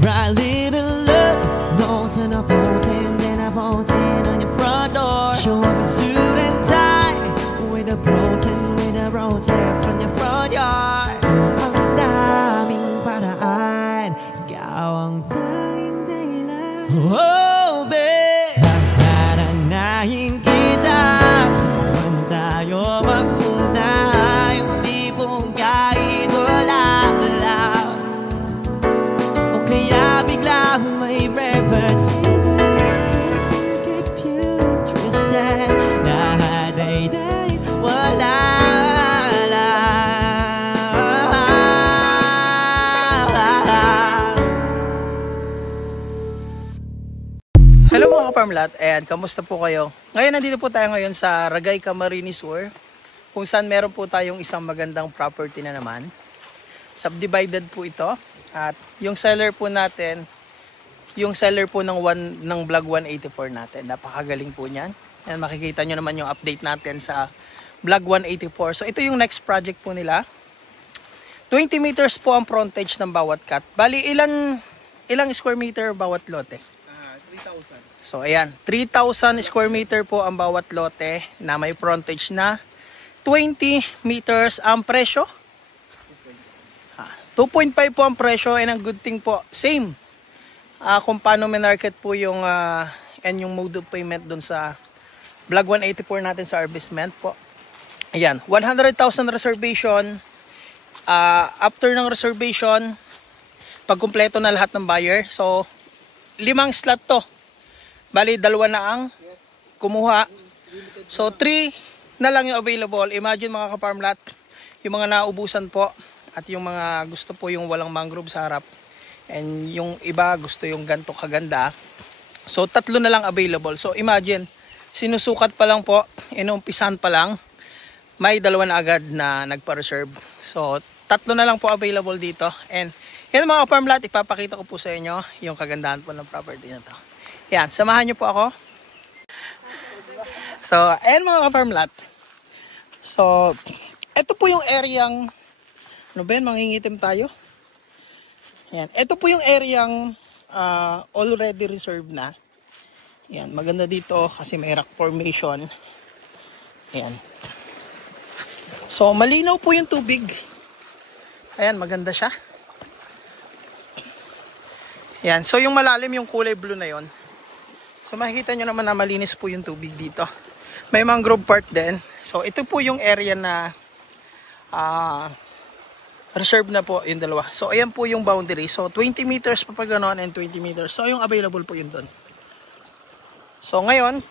Right little love, notes and a posing, then a posing on your front door. Show up in suit and tie, with a protein, with a roses from your front yard. Ang daming paraan, ikaw ang tanging dahilan. Oh, babe, hahananahin kita, saan tayo magpunta? Yung tipong kahit wala lang, o kaya biglang may breakfast. Just to keep you interested, nahaday-day, wala lang. Hello mga kaparmlat, and kamusta po kayo? Ngayon nandito po tayo ngayon sa Ragay, Camarines Sur, kung saan meron po tayong isang magandang property na naman. Subdivided po ito, at yung seller po natin, yung seller po ng vlog 184 natin, napakagaling po niyan. And makikita nyo naman yung update natin sa vlog 184. So ito yung next project po nila. 20 meters po ang frontage ng bawat cut. Bali ilang square meter bawat lote? 3,000. So ayan, 3,000 square meter po ang bawat lote na may frontage na 20 meters. Ang presyo 2.5 po ang presyo, and ang good thing po, same kung paano minarket po yung and yung mode of payment dun sa vlog 184 natin sa Arbisment po. Ayan, 100,000 reservation. After ng reservation, pag kumpleto na lahat ng buyer, so 5 slot to. Bali, 2 na ang kumuha. So 3 na lang yung available. Imagine mga kaparmlat, yung mga naubusan po, at yung mga gusto po yung walang mangrove sa harap, and yung iba gusto yung ganto kaganda. So 3 na lang available. So imagine, sinusukat pa lang po, inumpisan pa lang, may 2 na agad na nagpa-reserve. So 3 na lang po available dito. And yan mga kaparmlat, ipapakita ko po sa inyo yung kagandahan po ng property na to. Yan, samahan nyo po ako. So ayan mga kaparmlat, so ito po yung areang, ano ba yan, mangingitim tayo. Yan. Ito po yung areang already reserved na. Yan. Maganda dito kasi may rock formation. Yan. So, malinaw po yung tubig. Ayan, maganda siya. Yan. So, yung malalim, yung kulay blue na yon. So, makikita nyo naman na malinis po yung tubig dito. May mangrove part din. So, ito po yung area na reserve na po yung 2. So ayan po yung boundary. So 20 meters pa pag ganoon and 20 meters. So yung available po yun doon. So ngayon,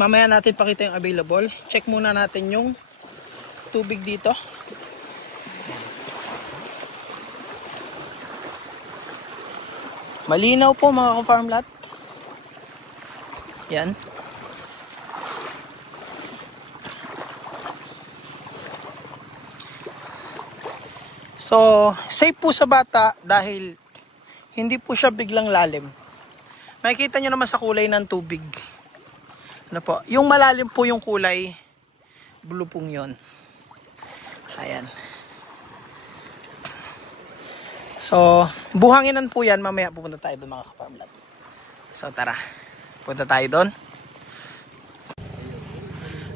mamaya natin pakita yung available. Check muna natin yung tubig dito. Malinaw po mga ka-farm lot. Yan. So, safe po sa bata dahil hindi po siya biglang lalim. Makikita nyo naman sa kulay ng tubig. Ano po? Yung malalim po yung kulay, blue pong yun. Ayan. So, buhanginan po yan. Mamaya pupunta tayo doon mga ka-farmlat. So, tara. Punta tayo doon.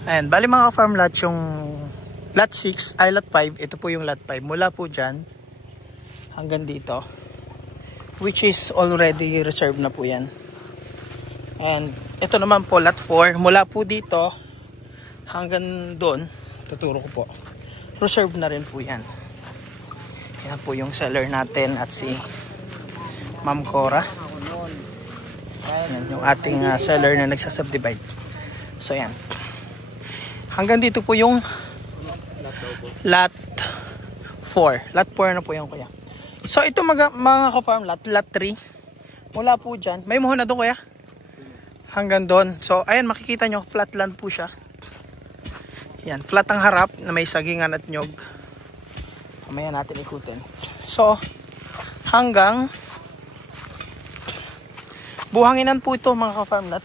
Ayan. Bali mga ka-farmlat, yung lot 6 ay lot 5, ito po yung lot 5. Mula po dyan hanggang dito, which is already reserved na po yan. And ito naman po lot 4, mula po dito hanggang doon, tuturo ko po, reserved na rin po yan. Yan po yung seller natin at si Ma'am Cora. Yan yung ating seller na nagsasubdivide. So yan, hanggang dito po yung lot 4. Lot 4 na po yan kuya. So ito mga ka-farm lot 3. Mula po dyan. May muhon na doon kuya. Hanggang doon. So ayan, makikita nyo, flat land po siya. Yan, flat ang harap na may sagingan at nyog. Mamaya natin ikutin. So hanggang buhanginan po ito mga ka-farm lot.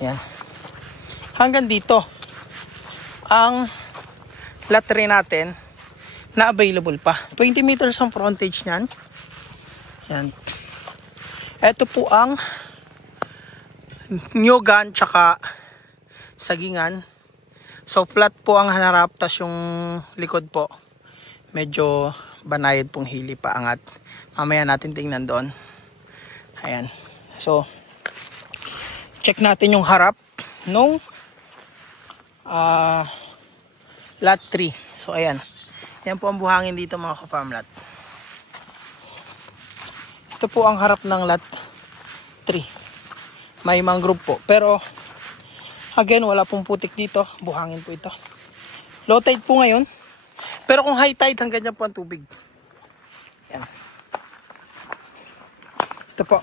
Yan. Hanggang dito ang lot 3 natin na available pa. 20 meters ang frontage niyan. Yan. Ito po ang Nyugan tsaka Sagingan. So flat po ang harap, tas yung likod po medyo banayad pong hili pa angat. Mamaya natin tingnan doon. Ayan. So check natin yung harap nung lot 3. So ayan. Yan po ang buhangin dito mga ka-farm lot. Ito po ang harap ng lot 3. May mangrove po. Pero again, wala pong putik dito. Buhangin po ito. Low tide po ngayon. Pero kung high tide, hanggang dyan po ang tubig. Yan. Ito po.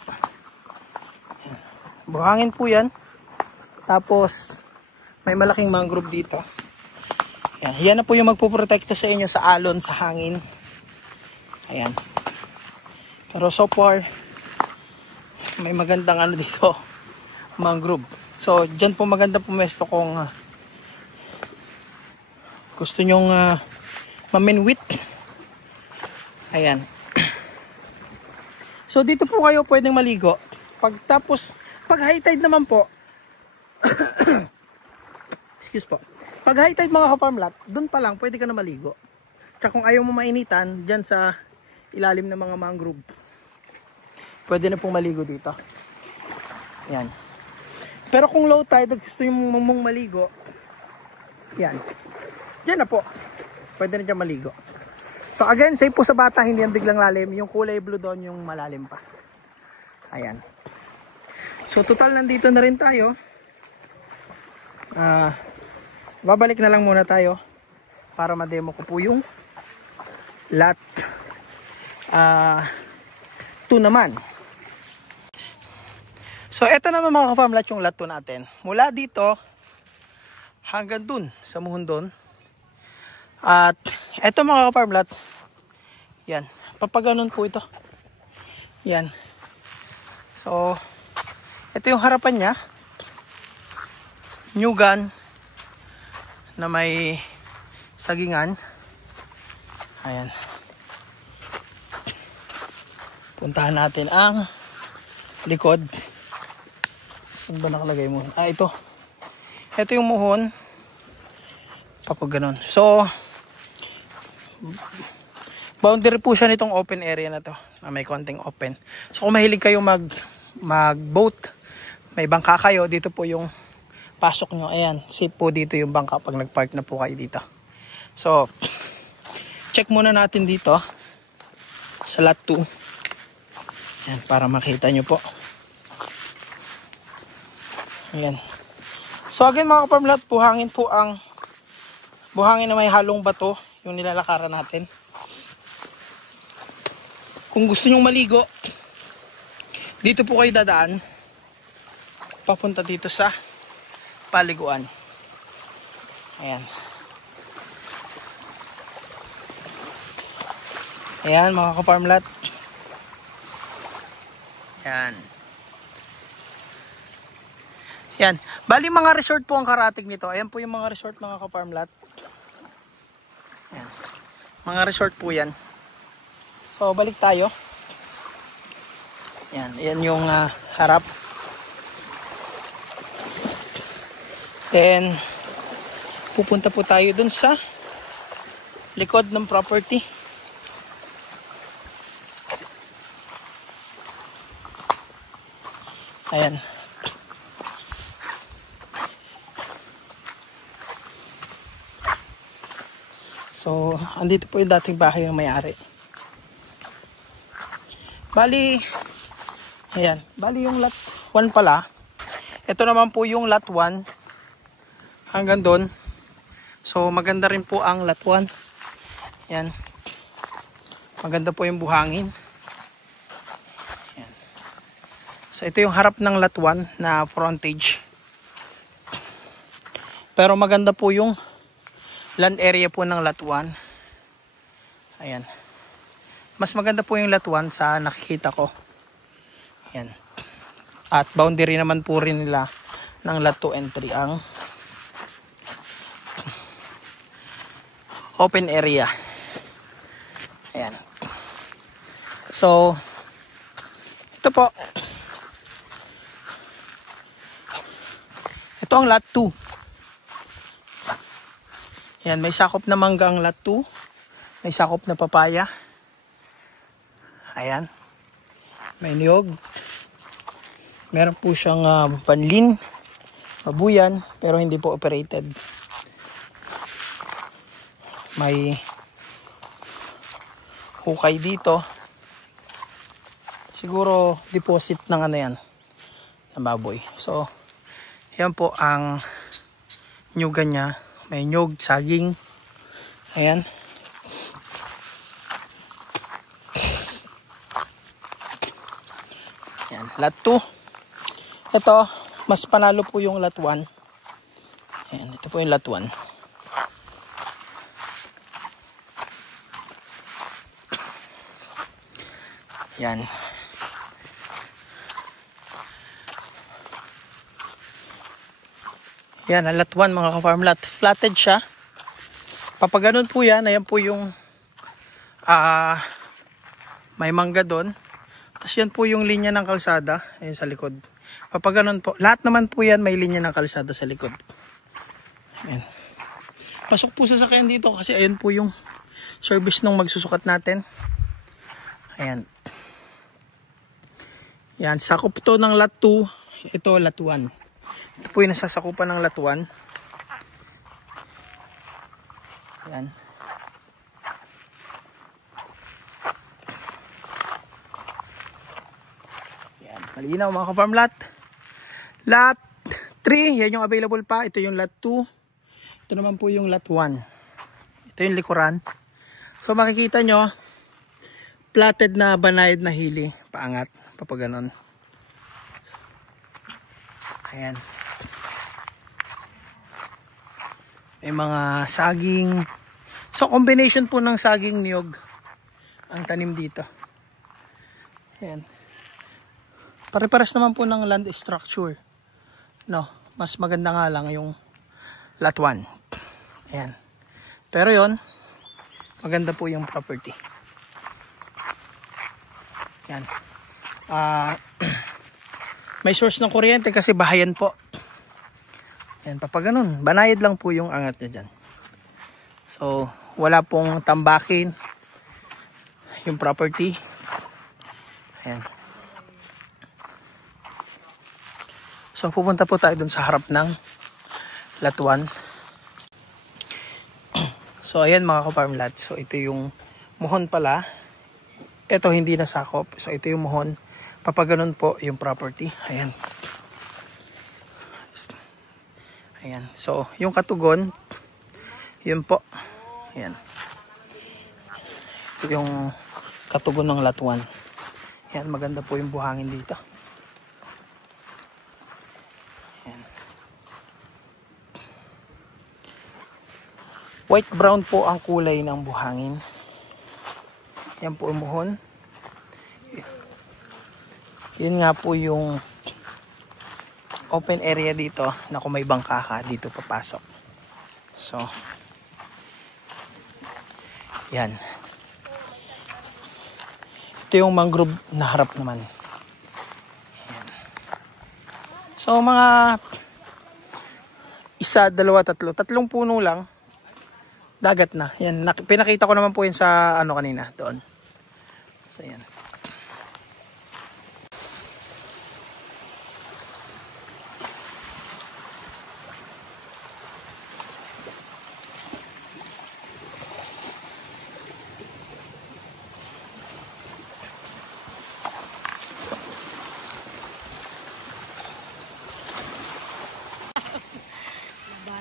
Yan. Buhangin po yan. Tapos may malaking mangrove dito. Yan. Yan na po yung magpuprotekta sa inyo sa alon, sa hangin. Ayan. Pero so far, may magandang ano dito, mangrove. So, dyan po maganda pumesto kung gusto nyong maminwit. Ayan. So, dito po kayo pwedeng maligo. Pag high tide naman po, excuse po. Pag high tide mga ka-farm lot, dun pa lang pwede ka na maligo. Tsaka kung ayaw mo mainitan, dyan sa ilalim ng mga mangrove, pwede na pong maligo dito. Yan. Pero kung low tide, gusto yung mong maligo, yan. Yan na po. Pwede na dyan maligo. So again, safe po sa bata, hindi yan biglang lalim. Yung kulay blue doon, yung malalim pa. Ayan. So total, nandito na rin tayo. Babalik na lang muna tayo para ma-demo ko po yung lot 2 naman. So eto naman mga ka-farm lot yung lot 2 natin. Mula dito hanggang dun sa Muhundon. At eto mga ka-farm lot, yan, papaganon po ito. Yan. So ito yung harapan niya. Nyugan na may sagingan. Ayan. Puntahan natin ang likod. Saan ba nakalagay mo? Ito. Ito yung muhon. Kapag ganun. So, boundary po siya nitong open area na to. Na may konting open. So, kung mahilig kayo mag-boat, may bangka kayo, dito po yung pasok nyo. Ayan, safe po dito yung bangka pag nag-park na po kayo dito. So, check muna natin dito sa lot 2. Ayan, para makita nyo po. Ayan. So again mga ka-farm lot, buhangin po ang buhangin na may halong bato yung nilalakaran natin. Kung gusto nyong maligo, dito po kayo dadaan papunta dito sa paliguan. Ayan. Ayan mga ka-farm lot. Ayan. Yan. Bali mga resort po ang karating nito. Ayan po yung mga resort mga ka-farm lot. Ayan. Mga resort po yan. So balik tayo. Yan. Ayan yung harap. Then pupunta po tayo dun sa likod ng property. Ayan. So, andito po yung dating bahay ng may-ari. Bali, ayan. Bali yung lot 1 pala. Ito naman po yung lot 1. Hanggang doon. So, maganda rin po ang lot 1. Ayan. Maganda po yung buhangin. Ayan. So, ito yung harap ng lot 1 na frontage. Pero maganda po yung land area po ng lot 1. Ayan. Mas maganda po yung lot 1 sa nakikita ko. Ayan. At boundary naman po rin nila ng lot 2 and 3 ang open area. Ayan. So, Ito po. Ito ang lot 2. Yan, may sakop na mangga ang lot 2. May sakop na papaya. Ayan. May niyog. Meron po siyang panlin, babuyan, pero hindi po operated. May hukay dito. Siguro deposit ng ano yan, ng baboy. So, yan po ang nyugan niya. May nyug, saging. Ayan. Ayan, lot 2. Ito, mas panalo po yung lot 1. Ayan, ito po yung lot 1. Yan. Yan, ang lot 1 mga ka-farm lot. Flatted siya. Kapag ganun po yan, ayan po yung may mangga doon. Tapos yan po yung linya ng kalsada. Ayan sa likod. Kapag ganun po, lahat naman po yan may linya ng kalsada sa likod. Ayan. Pasok po sa sakyan dito kasi ayan po yung service nung magsusukat natin. Ayan. Yan, sakop to ng lot 2. Ito lot 1. Ito po yung nasasakupan ng lot 1. Yan. Yan, malinaw mga ka-farm lot. Lot 3, yan yung available pa. Ito yung lot 2. Ito naman po yung lot 1. Ito yung likuran. So makikita nyo, platted na banayad na hili. Paangat, papaganon. Ayan. May mga saging. So combination po ng saging niyog ang tanim dito. Ayan. Pare-pares naman po ng land structure. No, mas maganda nga lang yung lot 1. Ayan. Pero yon, maganda po yung property. Ayan. May source ng kuryente kasi bahayan po. Yan, papag ganun. Banayad lang po yung angat niya dyan. So, wala pong tambakin yung property. Ayan. So, pupunta po tayo dun sa harap ng lot 1. So, ayan mga ka-farm lot. So, ito yung muhon pala. Ito hindi nasakop. So, ito yung muhon. Papag ganun po yung property. Ayan. Ayan. So, yung katugon, yun po. Ayan. Ito yung katugon ng lot 1. Ayan, maganda po yung buhangin dito. Ayan. White brown po ang kulay ng buhangin. Ayan po yung muhon. Yun nga po yung open area dito na kung may bangka ka dito papasok. So yan, ito yung mangrove na harap naman. Yan. So mga isa, dalawa, tatlong puno lang, dagat na. Yan, pinakita ko naman po yun sa ano kanina doon. So yan.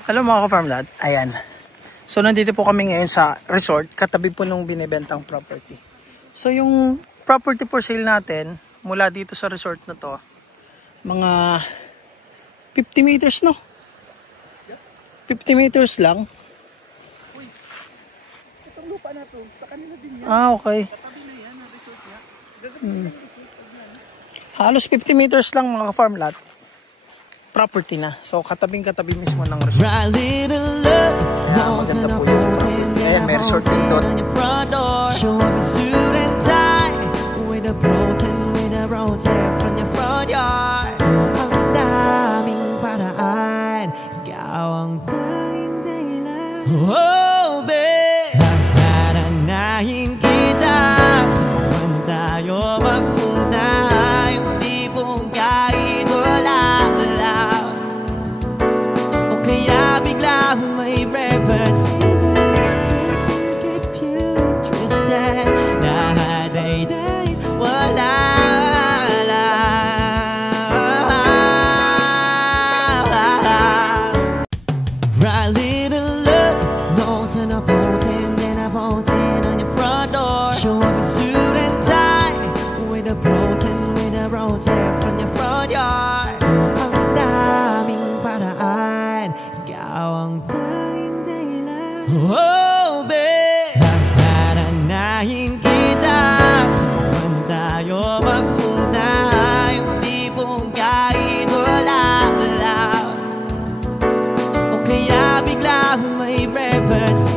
Hello mga ka-farm lot, ayan. So nandito po kami ngayon sa resort, katabi po nung binibentang property. So yung property for sale natin, mula dito sa resort na to, mga 50 meters no? 50 meters lang. Uy, itong lupa na to, sa kanila din yan. Ah, okay. Katabi na yan, ang resort niya. Gagawin Halos 50 meters lang mga ka-farm lot. Property na. So katabing-katabi mismo ng resort. Right little love, notes and a posing. Ayan, may resort din doon. Show up in suit and tie with a protein, with a roses on your front yard. Ang daming paraan, ikaw ang tanging dahilan. Oh, babe, haharanahin kita. Saan tayo magpunta? Yung tipong kahit wala lang, o kaya biglang may breakfast. Wala lang. Write little love notes and a posing, then a posing on your front door. Show up in suit and tie with a floating, with a roses on your front yard. Ang daming paraan, ikaw ang tanging dahilan. Oh, babe, haharanahin kita. Saan tayo magpunta? Yung tipong kahit wala lang, o kaya biglang may breakfast.